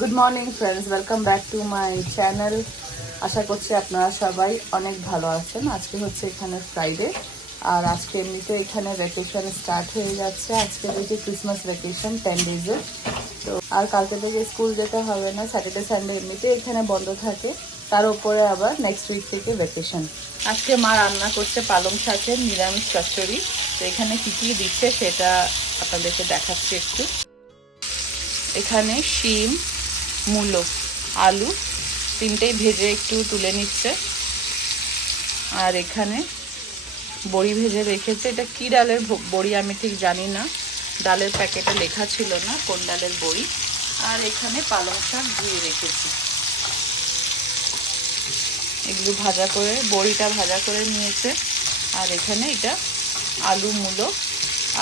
Good morning friends, welcome back to my channel. আশা করছি আপনারা সবাই অনেক ভালো আছেন। আজকে হচ্ছে এখানে ফ্রাইডে, আর আজকে এমনিতে এখানে ভ্যাকেশন স্টার্ট হয়ে যাচ্ছে। আজকে যেটি ক্রিসমাস ভ্যাকেশন 10 ডেজের, তো আর কালকে থেকে স্কুল যেতে হবে না। স্যাটারডে সানডে এমনিতে এখানে বন্ধ থাকে, তার উপরে আবার নেক্সট উইক থেকে ভ্যাকেশন। আজকে মা রান্না করছে পালং শাকের নিরামিষ চচ্চড়ি। তো এখানে কী কী দিচ্ছে সেটা আপনাদেরকে দেখাচ্ছি একটু। এখানে শিম, মূলো, আলু তিনটেই ভেজে একটু তুলে নিচ্ছে। আর এখানে বড়ি ভেজে রেখেছে। এটা কি ডালের বড়ি আমি ঠিক জানি না, ডালের প্যাকেটে লেখা ছিল না কোন ডালের বড়ি। আর এখানে পালং শাক ধুয়ে রেখেছি। এগুলো ভাজা করে, বড়িটা ভাজা করে নিয়েছে। আর এখানে এটা আলু, মূলো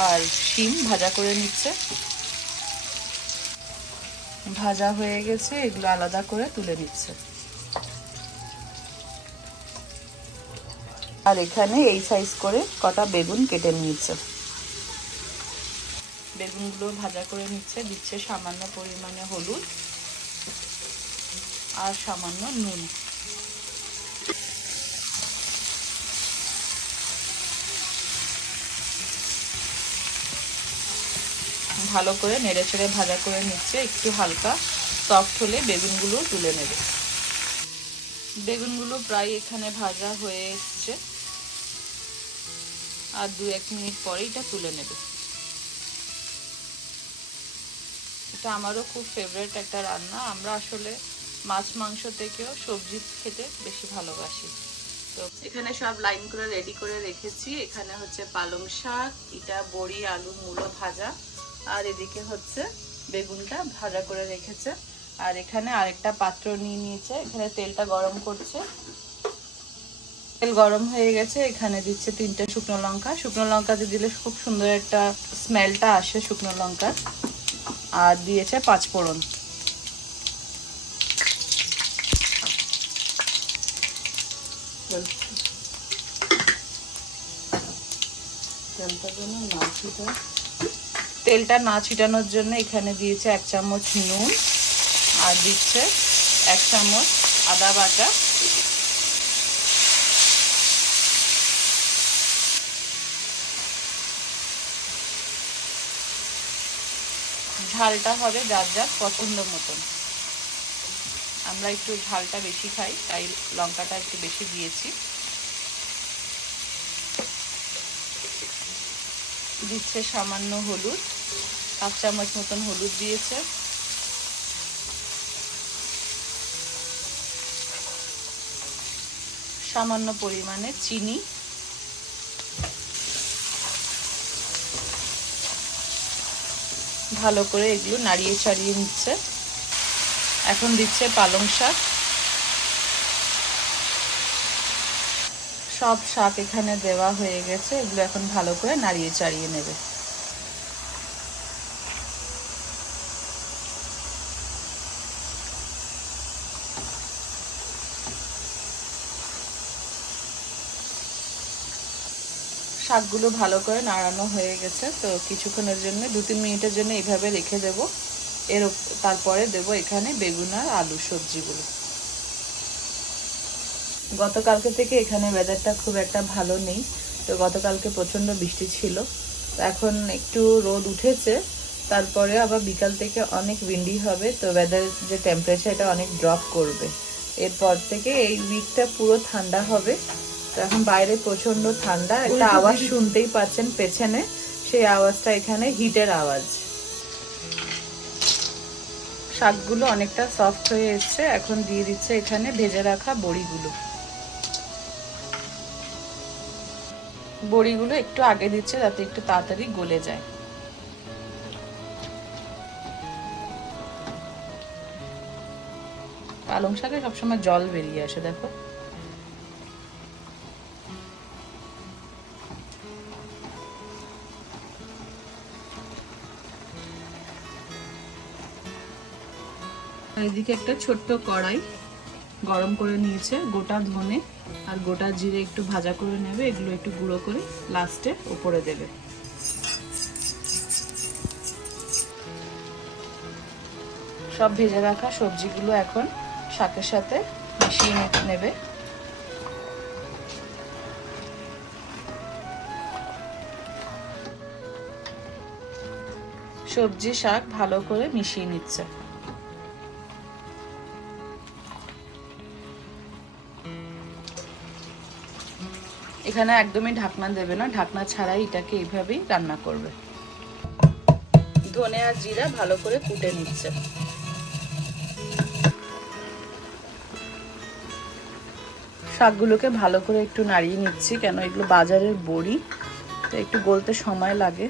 আর শিম ভাজা করে নিচ্ছে। ভাজা হয়ে গেছে, এগুলো আলাদা করে তুলে নিচ্ছে। আর এখানে এই সাইজ করে কটা বেগুন কেটে নিয়েছে। বেগুনগুলো ভাজা করে নিচ্ছে, দিচ্ছে সামান্য পরিমাণে হলুদ আর সামান্য নুন। ভালো করে নেড়েচেড়ে ভাজা করে নিচ্ছে। একটু হালকা সফট হলে বেগুনগুলো তুলে নেবে। বেগুনগুলো প্রায় এখানে ভাজা হয়ে এসছে, আর 2-1 মিনিট পরে এটা তুলে নেবে। এটা আমারও খুব ফেভারিট একটা রান্না। আমরা আসলে মাছ মাংস থেকেও সবজি খেতে বেশি ভালোবাসি। তো এখানে সব লাইন করে রেডি করে রেখেছি। এখানে হচ্ছে পালং শাক, এটা বড়ি, আলু, মূলো ভাজা, আর এদিকে হচ্ছে বেগুনটা ভাজা করে রেখেছে। আর এখানে আরেকটা পাত্র নিয়ে নিয়েছে, এখানে তেলটা গরম করছে। তেল গরম হয়ে গেছে, এখানে দিচ্ছে 3টে শুকনো লঙ্কা। শুকনো লঙ্কাতে দিলে খুব সুন্দর একটা স্মেলটা আসে শুকনো লঙ্কার। আর দিয়েছে 5 ফোড়ন। তেলটা না ছিটানোর জন্য এখানে দিয়েছে 1 চামচ নুন, আর দিচ্ছে 1 চামচ আদা বাটা। ঝালটা হবে যার যার পছন্দ মতন। আমরা একটু ঝালটা বেশি খাই, তাই লঙ্কাটা একটু বেশি দিয়েছি। দিচ্ছে সামান্য হলুদ, 1 চামচ মতন হলুদ দিয়েছে। সামান্য পরিমাণে চিনি, ভালো করে এগুলো নাড়িয়ে চাড়িয়ে নিচ্ছে। এখন দিচ্ছে পালং শাক। সব শাক এখানে দেওয়া হয়ে গেছে, এগুলো এখন ভালো করে নাড়িয়ে চাড়িয়ে নেবে। শাকগুলো ভালো করে নাড়ানো হয়ে গেছে, তো কিছুক্ষণের জন্য 2-3 মিনিটের জন্য এইভাবে রেখে দেব। তারপরে দেব এখানে বেগুন আর আলু সবজিগুলো। গতকালকে থেকে এখানে ওয়েদারটা খুব একটা ভালো নেই। তো গতকালকে প্রচণ্ড বৃষ্টি ছিল, তো এখন একটু রোদ উঠেছে। তারপরে আবার বিকাল থেকে অনেক উইন্ডি হবে, তো ওয়েদার যে টেম্পারেচার এটা অনেক ড্রপ করবে। এরপর থেকে এই উইকটা পুরো ঠান্ডা হবে। তো এখন বাইরে প্রচণ্ড ঠান্ডা, একটা আওয়াজ শুনতেই পাচ্ছেন পেছনে, সেই আওয়াজটা এখানে হিটের আওয়াজ। শাকগুলো অনেকটা সফট হয়ে এসছে, এখন দিয়ে দিচ্ছে এখানে ভেজে রাখা বড়িগুলো। বড়িগুলো একটু আগে দিচ্ছে যাতে একটু তাড়াতাড়ি গলে যায়। পালং শাকে সবসময় জল বেরিয়ে আসে, দেখো। এদিকে একটা ছোট্ট কড়াই গরম করে নিয়েছে। গোটা ধনে আর গোটা জিরে একটু ভাজা করে নেবে, এগুলো একটু গুঁড়ো করে লাস্টে উপরে দেবে। সব ভেজে রাখা সবজিগুলো এখন শাকের সাথে মিশিয়ে নেবে। সবজি শাক ভালো করে মিশিয়ে নিচ্ছে। এখানে একদমই ঢাকনা দেবে না, ঢাকনা ছাড়াই এটাকে এইভাবেই রান্না করবে। ধনে আর জিরা ভালো করে কুটে নিচ্ছে। শাকগুলোকে ভালো করে একটু নাড়িয়ে নিচ্ছি, কেন এগুলো বাজারের বড়ি, তো একটু গলতে সময় লাগে।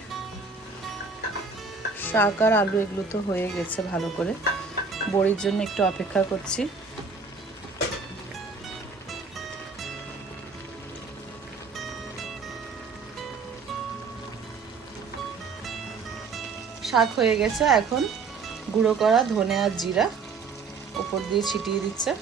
শাক আর আলু এগুলো তো হয়ে গেছে ভালো করে, বড়ির জন্য একটু অপেক্ষা করছি। শাক হয়ে গেছে, এখন গুঁড়ো করা ধনে আর জিরা উপর দিয়ে ছিটিয়ে দিচ্ছে।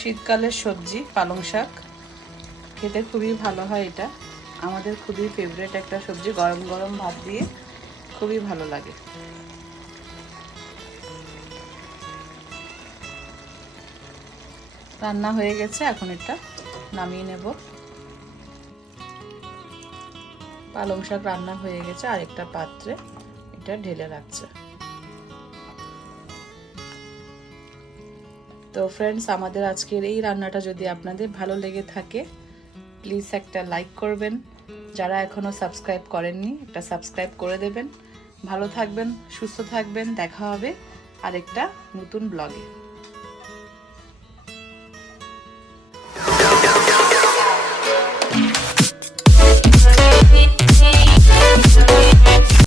শীতকালের সবজি পালং শাক, খেতে খুবই ভালো হয়। এটা আমাদের খুবই ফেভারিট একটা সবজি, গরম গরম ভাত দিয়ে খুবই ভালো লাগে। রান্না হয়ে গেছে, এখন এটা নামিয়ে নেব। পালং শাক রান্না হয়ে গেছে, আরেকটা পাত্রে এটা ঢেলে রাখছে। তো ফ্রেন্ডস, আমাদের আজকের এই রান্নাটা যদি আপনাদের ভালো লেগে থাকে, প্লিজ একটা লাইক করবেন। যারা এখনো সাবস্ক্রাইব করেননি, একটা সাবস্ক্রাইব করে দেবেন। ভালো থাকবেন, সুস্থ থাকবেন, দেখা হবে আরেকটা নতুন ব্লগে।